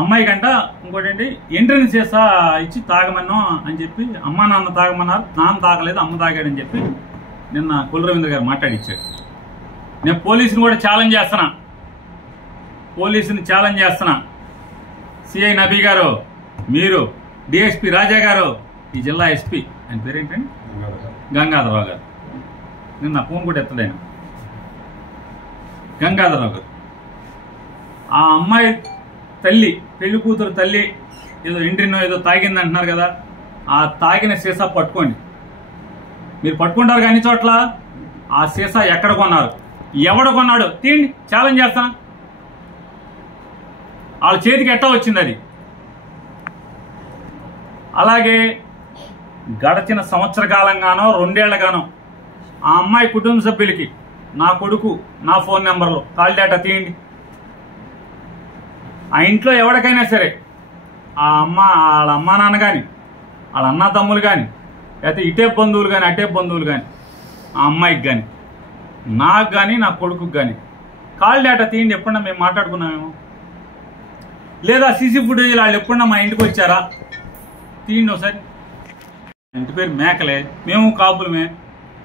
అమ్మాయి కంట ఇంకోటి ఎంట్రన్స్ చేసా ఇచ్చి తాగమన్నాం అని చెప్పి అమ్మ నాన్న తాగమన్నారు, నాన్న తాగలేదు అమ్మ తాగాడని చెప్పి నిన్న కొల్లు రవీంద్ర గారు మాట్లాడిచ్చాడు. నేను పోలీసుని కూడా ఛాలెంజ్ చేస్తున్నా. సిఐ నబీ గారు, మీరు డిఎస్పీ రాజా గారు, ఈ జిల్లా ఎస్పీ ఆయన పేరేంటండి గంగాధరరావు గారు, నిన్న ఫోన్ కూడా ఎత్తడాయన గంగాధరరావు గారు, ఆ అమ్మాయి తల్లి పెళ్లి కూతురు తల్లి ఏదో ఇంటినో ఏదో తాగింది అంటున్నారు కదా, ఆ తాగిన సీసా పట్టుకోండి. మీరు పట్టుకుంటారు అన్ని చోట్ల. ఆ సీసా ఎక్కడ కొన్నారు, ఎవడు కొన్నాడు తీయండి, ఛాలెంజ్ చేస్తాను. వాళ్ళ చేతికి ఎట్టా వచ్చింది అది. అలాగే గడచిన సంవత్సర కాలంగానో 2 ఏళ్లగానో ఆ అమ్మాయి కుటుంబ సభ్యులకి నా కొడుకు నా ఫోన్ నెంబర్లో కాల్ డేటా తీయండి. ఆ ఇంట్లో ఎవరికైనా సరే వాళ్ళ అమ్మా నాన్న కానీ వాళ్ళ అన్న తమ్ములు కానీ లేకపోతే ఇటే బంధువులు కానీ అటే బంధువులు కానీ ఆ అమ్మాయికి కానీ నాకు కానీ నా కొడుకుకి కానీ కాల్ డేటా తీయండి. ఎప్పుడన్నా మేము మాట్లాడుకున్నామేమో, లేదా సీసీ ఫుటేజ్ వాళ్ళు ఎప్పుడన్నా మా ఇంటికి వచ్చారా తీయండి ఒకసారి. ఇంటి పేరు మేకలే, మేము కాపులమే,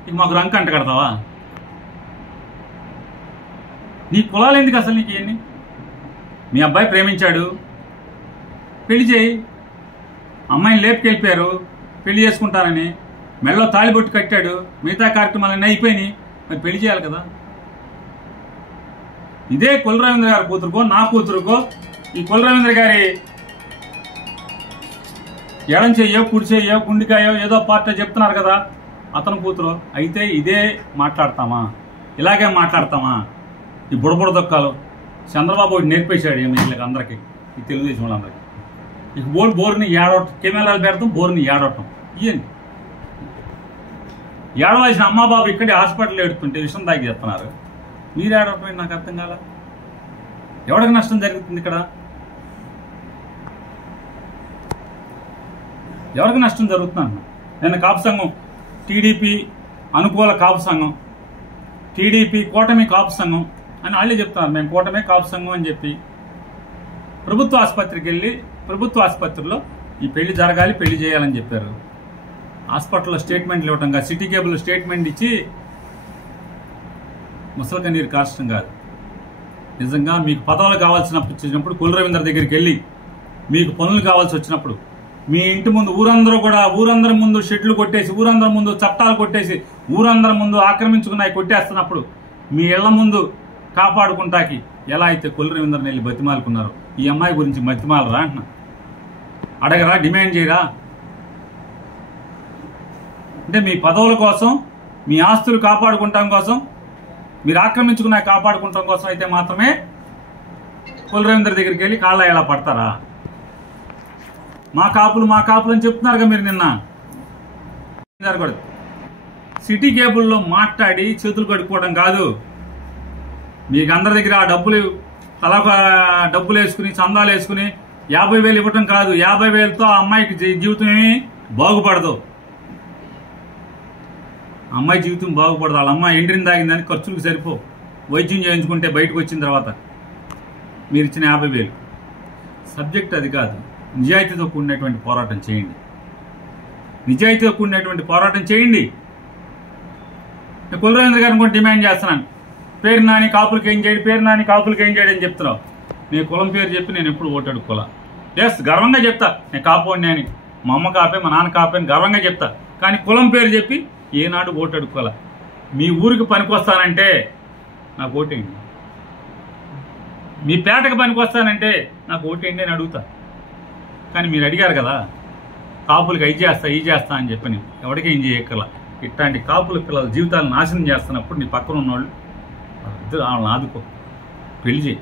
ఇక మాకు రంక అంట కడతావా? నీ కులాలు ఎందుకు అసలు నీకు ఇవన్నీ? మీ అబ్బాయి ప్రేమించాడు, పెళ్లి చేయి. అమ్మాయిని లేపుకెళ్ళిపోయారు పెళ్లి చేసుకుంటానని, మెడలో తాళిబొట్టు కట్టాడు, మిగతా కార్యక్రమాలన్నీ అయిపోయినాయి, మరి పెళ్లి చేయాలి కదా. ఇదే కొల్లు రవీంద్ర గారి కూతురుకో నా కూతురుకో ఈ కొల్లు రవీంద్ర గారి ఎడం చెయ్యో కుడి చెయ్యో గుండికాయో ఏదో పార్టీ చెప్తున్నారు కదా అతను కూతురు అయితే ఇదే మాట్లాడతామా? ఇలాగే మాట్లాడతామా? ఈ బుడబుడ దొక్కాలు చంద్రబాబు నేర్పేశాడు వీళ్ళకి అందరికీ, ఈ తెలుగుదేశం వాళ్ళందరికీ. ఇక బోర్ని ఏడవటం, కెమెరాలు పెడతాం, బోర్ని ఏడవటం. ఇవ్వండి ఏడవలసిన అమ్మా బాబు ఇక్కడే హాస్పిటల్ ఏడుతుంటే విషయం దాగి చేస్తున్నారు, మీరు ఏడవటం నాకు అర్థం కాల. ఎవరికి నష్టం జరుగుతుంది ఇక్కడ? ఎవరికి నష్టం జరుగుతున్నాను? నేను కాపు సంఘం, టీడీపీ అనుకూల కాపు సంఘం, టీడీపీ కూటమి కాపు సంఘం అని వాళ్ళే చెప్తున్నారు. మేము కూటమి కాపు సంఘం అని చెప్పి ప్రభుత్వ ఆసుపత్రికి వెళ్ళి ప్రభుత్వ ఆసుపత్రిలో ఈ పెళ్లి జరగాలి, పెళ్లి చేయాలని చెప్పారు. హాస్పిటల్లో స్టేట్మెంట్లు ఇవ్వటం కాదు, సిటీ కేబుల్ స్టేట్మెంట్ ఇచ్చి ముసలి నీరు కార్చడం కాదు. నిజంగా మీకు పదవులు కావాల్సినప్పుడు కొల్లు రవీంద్ర దగ్గరికి వెళ్ళి మీకు పనులు కావాల్సి వచ్చినప్పుడు మీ ఇంటి ముందు ఊరందరి ముందు షెడ్లు కొట్టేసి, ఊరందరి ముందు చట్టాలు కొట్టేసి, ఊరందరి ముందు ఆక్రమించుకున్నాయి కొట్టేస్తున్నప్పుడు మీ ఇళ్ల ముందు కాపాడుకుంటాకి ఎలా అయితే కొల్లు రవీంద్రని వెళ్ళి బతిమాలుకున్నారు, ఈ అమ్మాయి గురించి బతిమాలరా అంటున్నా? అడగరా? డిమాండ్ చేయరా? అంటే మీ పదవుల కోసం, మీ ఆస్తులు కాపాడుకుంటాం కోసం, మీరు ఆక్రమించుకున్నాయి కాపాడుకుంటాం కోసం అయితే మాత్రమే కొల్లు రవీంద్ర దగ్గరికి వెళ్ళి కాళ్ళ ఎలా పడతారా? మా కాపులు అని చెప్తున్నారుగా మీరు. నిన్న జరగదు. సిటీ కేబుల్లో మాట్లాడి చేతులు కడుక్కోవడం కాదు. మీకు అందరి దగ్గర ఆ డబ్బులు వేసుకుని చందాలు వేసుకుని 50,000 ఇవ్వటం కాదు. 50,000తో ఆ అమ్మాయికి జీవితం ఏమి బాగుపడదు. అమ్మాయి జీవితం బాగుపడదు. వాళ్ళ అమ్మాయి ఎండ్రిని తాగిందని ఖర్చులకు సరిపో. వైద్యం చేయించుకుంటే బయటకు వచ్చిన తర్వాత మీరు ఇచ్చిన 50,000 సబ్జెక్ట్ అది కాదు. నిజాయితీతో కూడినటువంటి పోరాటం చేయండి. నిజాయితీతో కూడినటువంటి పోరాటం చేయండి. నేను కొల్లు రవీంద్ర గారిని కూడా డిమాండ్ చేస్తున్నాను. పేరు నాని కాపులకి ఏం చేయడు, పేరు నాని కాపులకి ఏం చేయడు అని చెప్తున్నావు. నేను కులం పేరు చెప్పి నేను ఎప్పుడు ఓటు అడుక్కోలా. ఎస్, గర్వంగా చెప్తా నేను కాపోడిని అని. మా అమ్మ కాపే, మా నాన్న కాపే అని గర్వంగా చెప్తా. కానీ కులం పేరు చెప్పి ఏనాడు ఓటు అడుక్కోలా. మీ ఊరికి పనికొస్తానంటే నాకు ఓటేయండి, మీ పేటకు పనికొస్తానంటే నాకు ఓటేయండి అని అడుగుతా. కానీ మీరు అడిగారు కదా కాపులకి అయి చేస్తా ఈ చేస్తా అని చెప్పని, ఎవరికి ఏం చేయక్కర్లా. ఇట్లాంటి కాపుల పిల్లల జీవితాలను నాశనం చేస్తున్నప్పుడు నీ పక్కన ఉన్నవాళ్ళు వాళ్ళని ఆదుకో, పెళ్లి చేయి,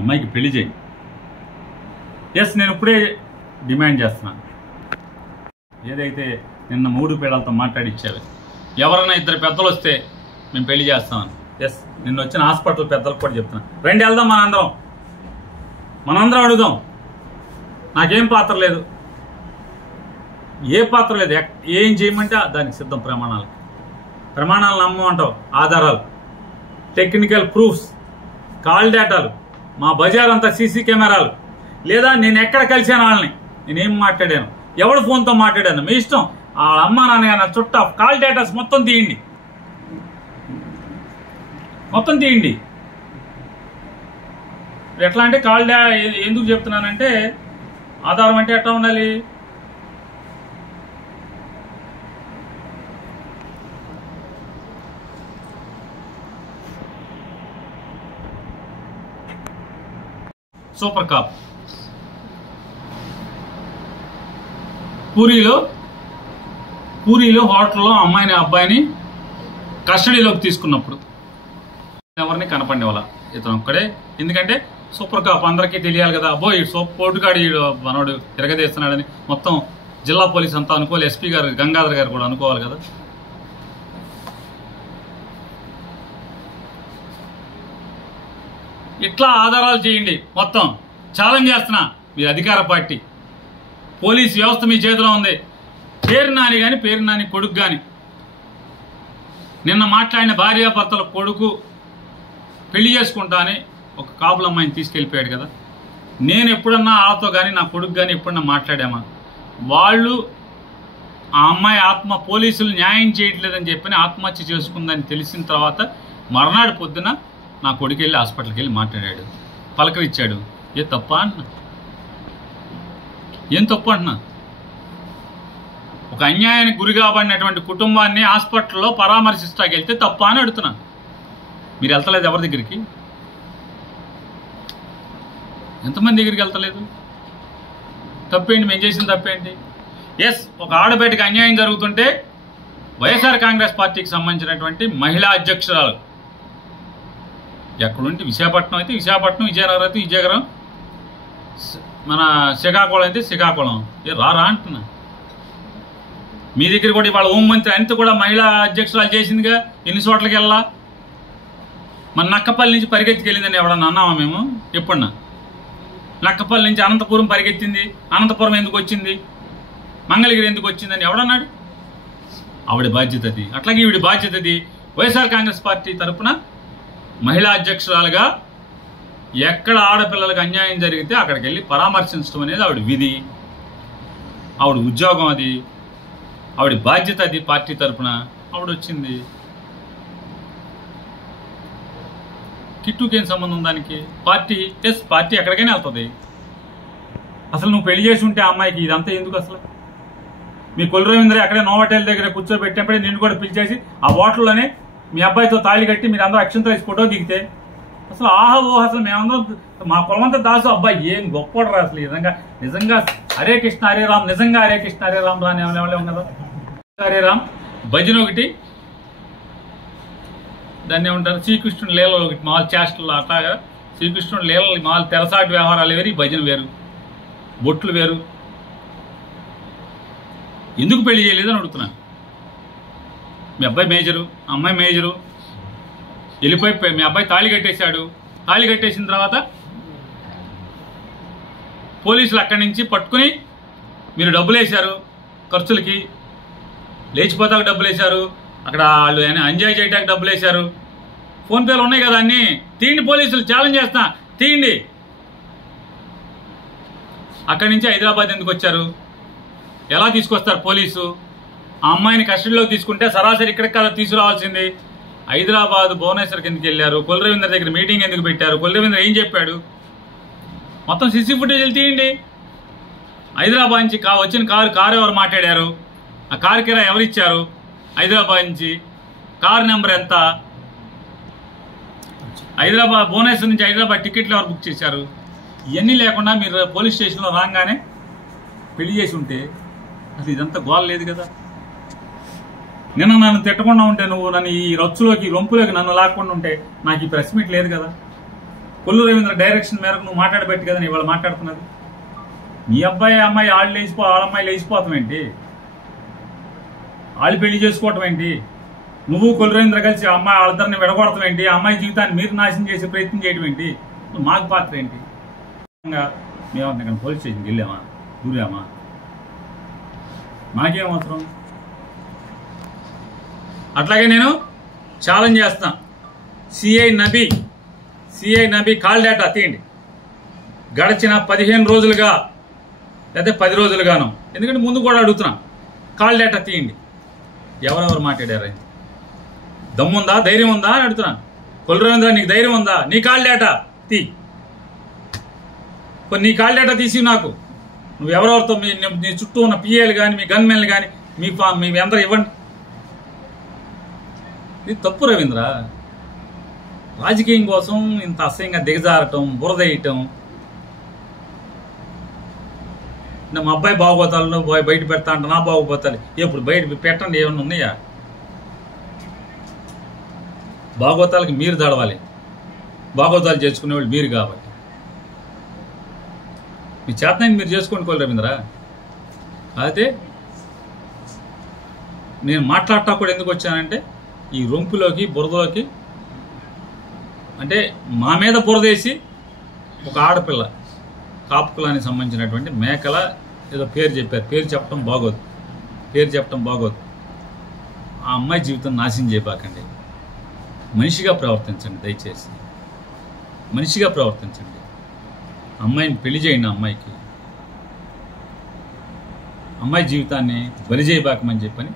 అమ్మాయికి పెళ్లి చేయి. ఎస్, నేను ఇప్పుడే డిమాండ్ చేస్తున్నాను. ఏదైతే నిన్న 3 పేడలతో మాట్లాడిచ్చారు, ఎవరైనా 2 పెద్దలు వస్తే మేము పెళ్లి చేస్తామని. ఎస్, నిన్న వచ్చిన హాస్పిటల్ పెద్దలకు కూడా చెప్తున్నాను. రండి వెళ్దాం, మనందరం అడుగుదాం. నాకేం పాత్ర లేదు, ఏ పాత్ర లేదు. ఏం చేయమంటే దానికి సిద్ధం. ప్రమాణాలు నమ్మమంటావు, ఆధారాలు, టెక్నికల్ ప్రూఫ్స్, కాల్ డేటాలు మా బజార్ అంతా సీసీ కెమెరాలు, లేదా నేను ఎక్కడ కలిసాను వాళ్ళని, నేనేం మాట్లాడాను, ఎవడు ఫోన్తో మాట్లాడాను, మీ ఇష్టం. వాళ్ళ అమ్మ నాన్న చుట్ట కాల్ డేటాస్ మొత్తం తీయండి, మొత్తం తీయండి. ఎట్లా అంటే ఎందుకు చెప్తున్నానంటే ఆధారం అంటే ఎట్లా ఉండాలి, సూపర్ కాప్ పూరిలో హోటల్లో అమ్మాయిని అబ్బాయిని కస్టడీలోకి తీసుకున్నప్పుడు ఎవరిని కనపండి వాళ్ళ ఇతను ఒక్కడే. ఎందుకంటే సూపర్ కాప్ అందరికీ తెలియాలి కదా, అబ్బో ఈ పోటుగాడి మనోడు తిరగదేస్తున్నాడని మొత్తం జిల్లా పోలీస్ అంతా అనుకోవాలి, ఎస్పీ గారు గంగాధర్ గారు కూడా అనుకోవాలి కదా. ఇట్లా ఆధారాలు చేయండి. మొత్తం ఛాలెంజ్ చేస్తున్నా, మీ అధికార పార్టీ పోలీస్ వ్యవస్థ మీ చేతిలో ఉంది. పేరు నాని కానీ పేరు నాని కొడుకు కానీ నిన్న మాట్లాడిన భార్యాభర్తల కొడుకు పెళ్లి చేసుకుంటా అని ఒక కాపుల అమ్మాయిని తీసుకెళ్ళిపోయాడు కదా. నేను ఎప్పుడన్నా వాళ్ళతో కానీ నా కొడుకు కానీ ఎప్పుడన్నా మాట్లాడామా? వాళ్ళు ఆ అమ్మాయి పోలీసులు న్యాయం చేయట్లేదని చెప్పని ఆత్మహత్య చేసుకుందని తెలిసిన తర్వాత మర్నాడు పొద్దున నా కొడుకు వెళ్ళి హాస్పిటల్కి వెళ్ళి మాట్లాడాడు, పలకరించాడు. ఏ తప్ప అన్న, ఏం తప్పు అంటున్నా? ఒక అన్యాయానికి గురి కాబడినటువంటి కుటుంబాన్ని హాస్పిటల్లో పరామర్శిస్తాకి వెళ్తే తప్ప అని అడుగుతున్నా. మీరు వెళ్తలేదు ఎవరి దగ్గరికి? ఎంతమంది దగ్గరికి వెళ్తలేదు? తప్పేంటి? మేము చేసిన తప్పేంటి? ఎస్, ఒక ఆడబిడ్డకి అన్యాయం జరుగుతుంటే వైఎస్ఆర్ కాంగ్రెస్ పార్టీకి సంబంధించినటువంటి మహిళా అధ్యక్షురాలు ఎక్కడుంటే విశాఖపట్నం అయితే విశాఖపట్నం, విజయనగరం అయితే విజయనగరం, మన శ్రీకాకుళం అయితే శ్రీకాకుళం. రారా అంటున్నా. మీ దగ్గర కూడా ఇవాళ హోంమంత్రి అంతా కూడా మహిళా అధ్యక్షురాలు చేసిందిగా. ఎన్ని చోట్లకి వెళ్ళా? మన నక్కపల్లి నుంచి పరిగెత్తికెళ్ళిందని ఎవడన్నా అన్నామా మేము? ఎప్పుడన్నా? నక్కపల్లి నుంచి అనంతపురం పరిగెత్తింది. అనంతపురం ఎందుకు వచ్చింది, మంగళగిరి ఎందుకు వచ్చిందని ఎవడన్నాడు? ఆవిడ బాధ్యత అది. అట్లాగే ఈవిడ బాధ్యత అది. వైఎస్ఆర్ కాంగ్రెస్ పార్టీ తరఫున మహిళా అధ్యక్షురాలుగా ఎక్కడ ఆడపిల్లలకు అన్యాయం జరిగితే అక్కడికి వెళ్ళి పరామర్శించడం అనేది ఆవిడ విధి, ఆవిడ ఉద్యోగం అది, ఆవిడ బాధ్యత అది. పార్టీ తరఫున ఆవిడ వచ్చింది. కిట్టుకి ఏం సంబంధం దానికి? పార్టీ పార్టీ ఎక్కడికైనా వెళ్తుంది. అసలు నువ్వు పెళ్లి చేసి ఉంటే ఆ అమ్మాయికి ఇదంతా ఎందుకు? అసలు మీ కొల్రవీంద్ర అక్కడే నోవాటెల్ దగ్గర కూర్చోబెట్టినప్పుడే నిన్ను కూడా పిలిచేసి ఆ హోటల్లోనే మీ అబ్బాయితో తాళి కట్టి మీరు అందరూ అక్షంతలు వేసి ఫోటో దిగితే అసలు అసలు మేమందరం మా కులమంతా దాసు అబ్బాయి ఏం గొప్పడు రా అసలు. నిజంగా హరే కృష్ణ హరే రామ్, నిజంగా హరే కృష్ణ హరే రామ్ రా అని ఏమన్నా కదా. హరే రామ్ భజన ఒకటి, దాన్ని ఏమంటారు, శ్రీకృష్ణుడు లీలలు ఒకటి, మామూలు చేష్టలు. అట్లాగా శ్రీకృష్ణుడు లీలలు మామూలు తెరసాటి వ్యవహారాలు వేరు, ఈ భజన వేరు, బొట్లు వేరు. ఎందుకు పెళ్లి చేయలేదని అడుగుతున్నాను. మీ అబ్బాయి మేజరు, అమ్మాయి మేజరు, వెళ్ళిపోయి మీ అబ్బాయి తాళి కట్టేశాడు. తాళి కట్టేసిన తర్వాత పోలీసులు అక్కడి నుంచి పట్టుకుని మీరు డబ్బులు వేశారు, ఖర్చులకి లేచిపోతాకు డబ్బులు వేశారు, అక్కడ వాళ్ళు ఎంజాయ్ చేయడానికి డబ్బులు వేశారు. ఫోన్పేలు ఉన్నాయి కదా అన్నీ తీయండి. పోలీసులు ఛాలెంజ్ చేస్తా, తీయండి. అక్కడి నుంచి హైదరాబాద్ ఎందుకు వచ్చారు? ఎలా తీసుకొస్తారు పోలీసు? ఆ అమ్మాయిని కస్టడీలో తీసుకుంటే సరాసరి ఇక్కడికి కదా తీసుకురావాల్సింది. హైదరాబాద్ భువనేశ్వర్ కిందకి వెళ్ళారు. కొల్రవీంద్ర దగ్గర మీటింగ్ ఎందుకు పెట్టారు? కొల్రవీంద్ర ఏం చెప్పాడు? మొత్తం సీసీ ఫుటేజీలు తీయండి. హైదరాబాద్ నుంచి వచ్చిన కారు ఎవరు మాట్లాడారు? ఆ కారు కిరా ఎవరు ఇచ్చారు? హైదరాబాద్ నుంచి కారు నెంబర్ ఎంత? భువనేశ్వర్ నుంచి హైదరాబాద్ టికెట్లు ఎవరు బుక్ చేశారు? ఇవన్నీ లేకుండా మీరు పోలీస్ స్టేషన్లో రాగానే పెళ్లి చేసి ఉంటే అసలు ఇదంతా గోల లేదు కదా. నిన్న నన్ను తిట్టకుండా ఉంటే, నువ్వు నన్ను ఈ రొచ్చులోకి రొంపులోకి నన్ను లాక్కుండా ఉంటే నాకు ఈ ప్రెస్ మీట్ లేదు కదా. కొల్లు రవీంద్ర డైరెక్షన్ మేరకు నువ్వు మాట్లాడబెట్టి కదా ఇవాళ మాట్లాడుతున్నది. నీ అబ్బాయి అమ్మాయి వాళ్ళ అమ్మాయి లేచిపోవటం ఏంటి? వాళ్ళు పెళ్లి చేసుకోవటం ఏంటి? నువ్వు కొల్లు రవీంద్ర కలిసి అమ్మాయి వాళ్ళిద్దరిని విడగొడతాం ఏంటి? అమ్మాయి జీవితాన్ని మీరు నాశనం చేసే ప్రయత్నం చేయడం ఏంటి? మాకు పాత్ర ఏంటి? మేము పోలీస్ స్టేషన్కి వెళ్ళామా, దూరామా? నాకేం అవసరం? అట్లాగే నేను ఛాలెంజ్ చేస్తున్నా, సిఐ నబీ కాల్ డేటా తీయండి. గడిచిన 15 రోజులుగా లేదా 10 రోజులుగాను, ఎందుకంటే ముందు కూడా అడుగుతున్నా, కాల్ డేటా తీయండి. ఎవరెవరు మాట్లాడారు? దమ్ముందా, ధైర్యం ఉందా అని అడుగుతున్నాను. కొల్లు రవీంద్ర, నీకు ధైర్యం ఉందా? నీ కాల్ డేటా తీ. నీ కాల్ డేటా తీసి నాకు నువ్వు ఎవరెవరితో నీ చుట్టూ ఉన్న పిఏలు కానీ, మీ గన్మెన్లు కానీ, మీ అందరూ ఇవ్వండి. ఇది తప్పు రవీంద్ర. రాజకీయం కోసం ఇంత అసహ్యంగా దిగజారటం, బురదేయటం. మా అబ్బాయి బాగోతాలను బయట పెడతా అంట, నా బాగోపోతాలు ఎప్పుడు బయట పెట్టండి. ఏమన్నా ఉన్నాయా? బాగోతాలకి మీరు దడవాలి, బాగోతాలు చేసుకునేవాళ్ళు మీరు కాబట్టి మీ చేతనైనా మీరు చేసుకోండి కొల్లు రవీంద్ర. అయితే నేను మాట్లాడటా కూడా ఎందుకు వచ్చానంటే, ఈ రొంపులోకి బురదలోకి, అంటే మా మీద బురదేసి ఒక ఆడపిల్ల కాపు కులానికి సంబంధించినటువంటి మేకల ఏదో పేరు చెప్పారు. పేరు చెప్పడం బాగోదు. ఆ అమ్మాయి జీవితం నాశనం చేయబాకండి. మనిషిగా ప్రవర్తించండి, దయచేసి మనిషిగా ప్రవర్తించండి. అమ్మాయిని పెళ్లి చేయండి. అమ్మాయి జీవితాన్ని బలి చేయబాకమని చెప్పని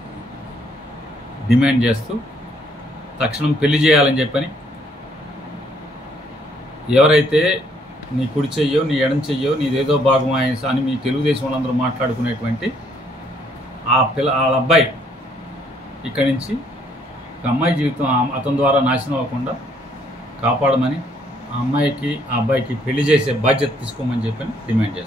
డిమాండ్ చేస్తూ తక్షణం పెళ్లి చేయాలని చెప్పని, ఎవరైతే నీ కుడి చెయ్యో, నీ ఎడం చెయ్యో, నీదేదో భాగం అని మీ తెలుగుదేశం వాళ్ళందరూ మాట్లాడుకునేటువంటి వాళ్ళ అబ్బాయి ఇక్కడి నుంచి ఒక అమ్మాయి జీవితం అతని ద్వారా నాశనం అవ్వకుండా కాపాడమని, ఆ అమ్మాయికి ఆ అబ్బాయికి పెళ్లి చేసే బాధ్యత తీసుకోమని చెప్పని డిమాండ్ చేస్తాను.